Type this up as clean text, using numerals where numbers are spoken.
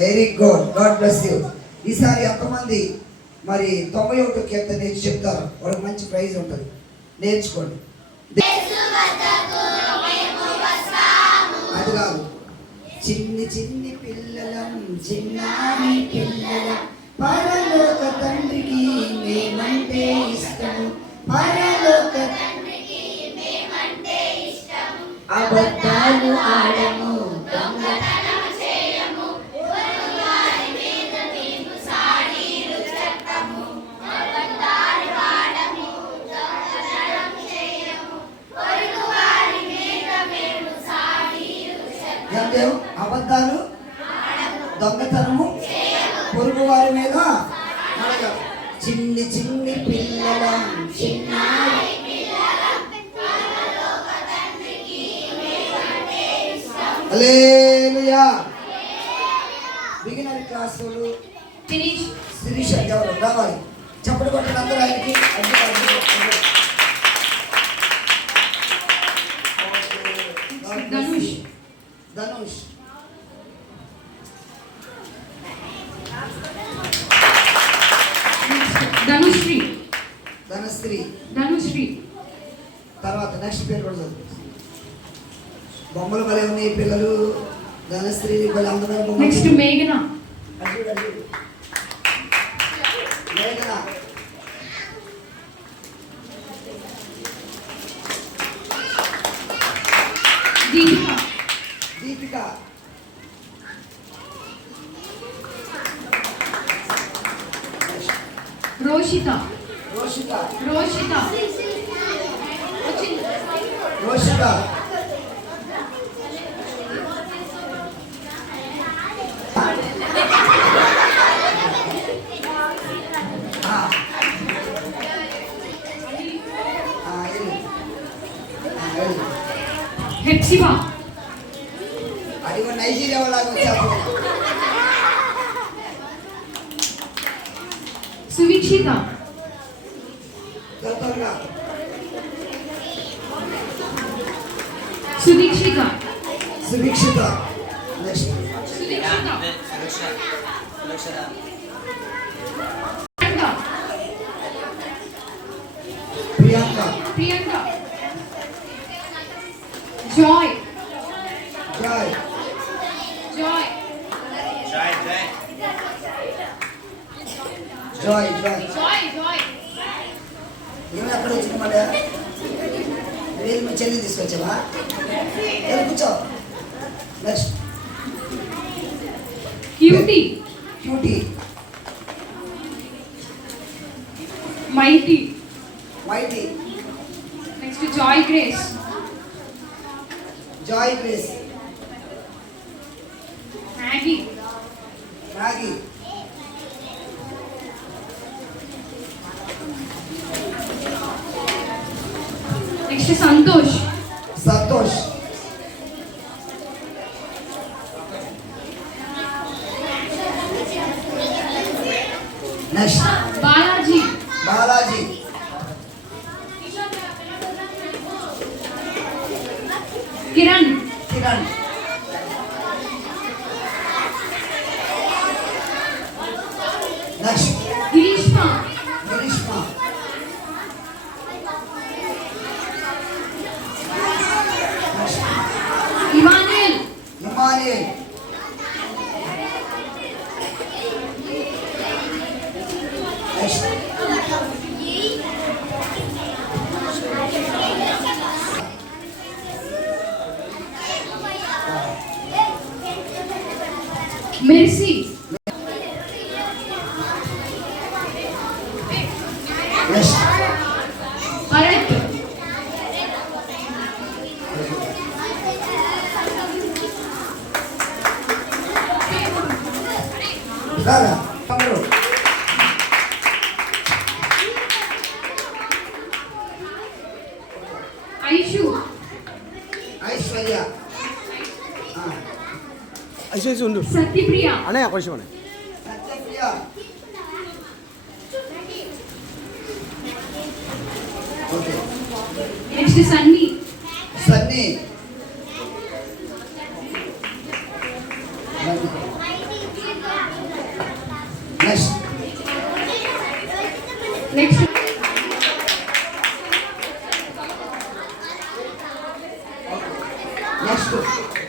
Very good, God bless you. ఈసారి ఎంతమంది మరి 91 కీర్తన నేర్చి చెప్తారు, వాళ్ళకి మంచి ప్రైజ్ ఉంటుంది, నేర్చుకోండి. అది కాదు, చిన్ని చిన్ని పిల్లలం చిన్నారి పిల్లలం పరలోక తండ్రికి మేమంటే ఇష్టము, పరలోక తండ్రికి మేమంటే ఇష్టము, అబద్ధాలు ఆడము దొంగతనం చేయము, పొరుగువారి మీద మేము సాడీలు చెప్పము, అబద్ధాలు ఆడము దొంగతనం చేయము, పొరుగువారి మీద మేము సాడీలు చెప్పము. అబద్ధాలు దొంగతనము పొరుగు వారి మీద అడగం. చిన్ని చిన్ని పిల్లలం చిన్నారి పిల్లలం పరలోక తండ్రికి మేమంటే ఇష్టము. హల్లెలూయా. బిగినర్ క్లాస్ వాళ్ళు శిరీష ఎవరు రావాలి, చప్పట్లు కొట్టండి అందరూ ఆయనకి. ధనుష్ ధనుష్ ధనుశ్రీ ధనశ్రీ ధనుశ్రీ. తర్వాత నెక్స్ట్ పేరు కూడా చదువు. బొమ్మలు భలే ఉన్నాయి పిల్లలు. ధనశ్రీ భలే అందమైన బొమ్మ. నెక్స్ట్ మేఘన మేఘన. దీపిక దీపిక. రోషిత రోషిత రోషిత రోషిత. హెప్సిబా. అది నైజీరియా వాళ్ళగా వచ్చారు. Suvikshitha Sudeekshitha Subhikshitha. Next Priyanka Priyanka. Joy Joy Joy Joy Joy. Joy Joy. ఏమి ఎక్కడ వచ్చింది మళ్ళీ? రేపు మీ చెల్లి తీసుకొచ్చావా? కూర్చో. Next cutie cutie. Mighty mighty. Next Joy Grace Joy Grace. Maggie Maggie. Next Santosh Santosh. Next Balaji Balaji. Kiran Kiran. Next Girishma Grishma. Emmanuel Emmanuel. Next Mercy next Bharat రారా అందరూ. ఐషు ఐశ్వర్య. ఐశ్వర్య ఉండు సత్యప్రియ అనే కొంచెం అనే Satyapriya. Okay. Next Sunny Sunny. Next next next